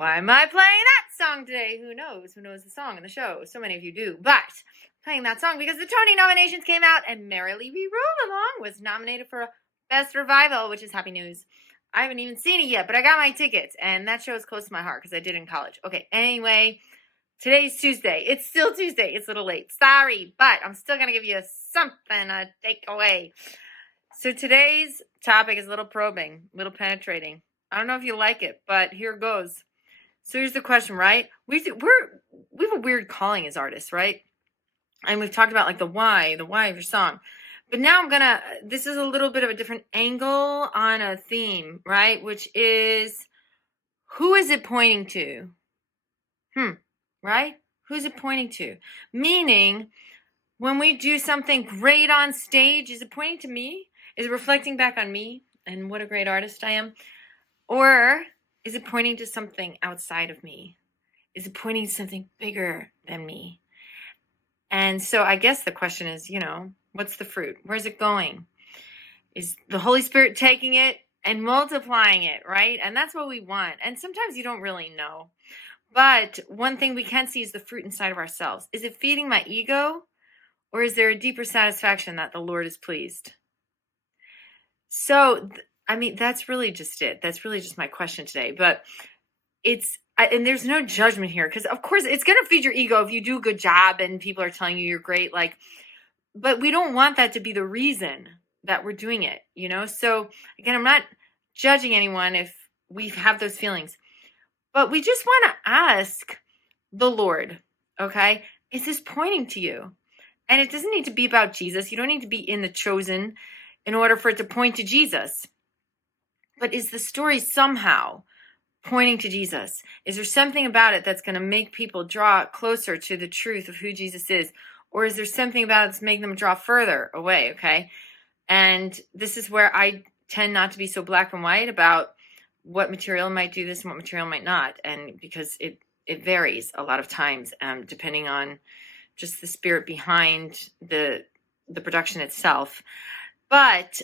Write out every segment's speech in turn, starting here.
Why am I playing that song today? Who knows? Who knows the song and the show? So many of you do. But I'm playing that song because the Tony nominations came out and Merrily We Roll Along was nominated for Best Revival, which is happy news. I haven't even seen it yet, but I got my tickets, and that show is close to my heart because I did in college. Okay, anyway, today's Tuesday. It's still Tuesday. It's a little late. Sorry, but I'm still going to give you something to take away. So today's topic is a little probing, a little penetrating. I don't know if you like it, but here it goes. So here's the question, right? We have a weird calling as artists, right? And we've talked about like the why of your song. But now this is a little bit of a different angle on a theme, right? Which is, who is it pointing to? Right? Who's it pointing to? Meaning, when we do something great on stage, is it pointing to me? Is it reflecting back on me and what a great artist I am? Or is it pointing to something outside of me? Is it pointing to something bigger than me? And so I guess the question is, what's the fruit? Where's it going? Is the Holy Spirit taking it and multiplying it, right? And that's what we want. And sometimes you don't really know. But one thing we can see is the fruit inside of ourselves. Is it feeding my ego? Or is there a deeper satisfaction that the Lord is pleased? So, that's really just it. That's really just my question today. But and there's no judgment here, because of course it's going to feed your ego if you do a good job and people are telling you you're great. But we don't want that to be the reason that we're doing it, So again, I'm not judging anyone if we have those feelings, but we just want to ask the Lord, okay, is this pointing to you? And it doesn't need to be about Jesus. You don't need to be in The Chosen in order for it to point to Jesus. But is the story somehow pointing to Jesus? Is there something about it that's going to make people draw closer to the truth of who Jesus is? Or is there something about it that's making them draw further away, okay? And this is where I tend not to be so black and white about what material might do this and what material might not. And because it varies a lot of times, depending on just the spirit behind the production itself. But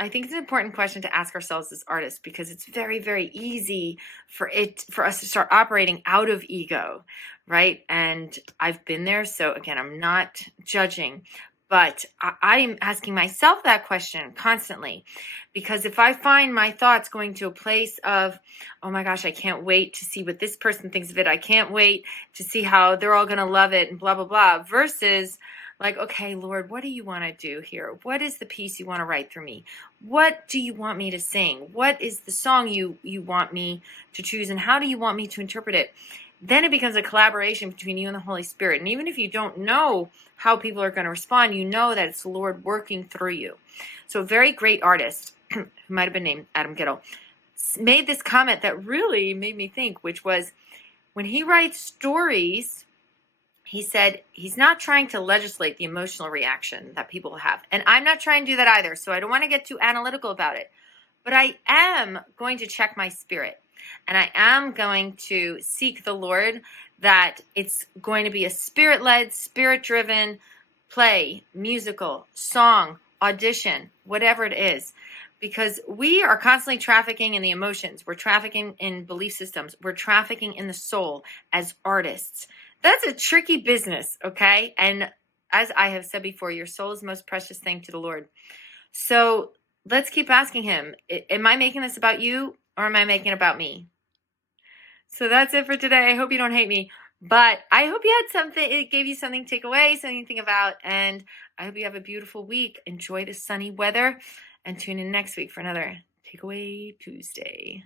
I think it's an important question to ask ourselves as artists, because it's very, very easy for us to start operating out of ego, right? And I've been there. So again, I'm not judging, but I'm asking myself that question constantly, because if I find my thoughts going to a place of, oh my gosh, I can't wait to see what this person thinks of it. I can't wait to see how they're all going to love it and blah, blah, blah, versus like, okay, Lord, what do you want to do here? What is the piece you want to write through me? What do you want me to sing? What is the song you want me to choose? And how do you want me to interpret it? Then it becomes a collaboration between you and the Holy Spirit. And even if you don't know how people are going to respond, you know that it's the Lord working through you. So a very great artist, who might have been named Adam Giddle, made this comment that really made me think, which was, when he writes stories, he said he's not trying to legislate the emotional reaction that people have. And I'm not trying to do that either, so I don't want to get too analytical about it. But I am going to check my spirit. And I am going to seek the Lord that it's going to be a spirit-led, spirit-driven play, musical, song, audition, whatever it is. Because we are constantly trafficking in the emotions. We're trafficking in belief systems. We're trafficking in the soul as artists. That's a tricky business, okay? And as I have said before, your soul is the most precious thing to the Lord. So let's keep asking him, am I making this about you, or am I making it about me? So that's it for today. I hope you don't hate me, but I hope you had something, it gave you something to take away, something to think about, and I hope you have a beautiful week. Enjoy the sunny weather, and tune in next week for another Takeaway Tuesday.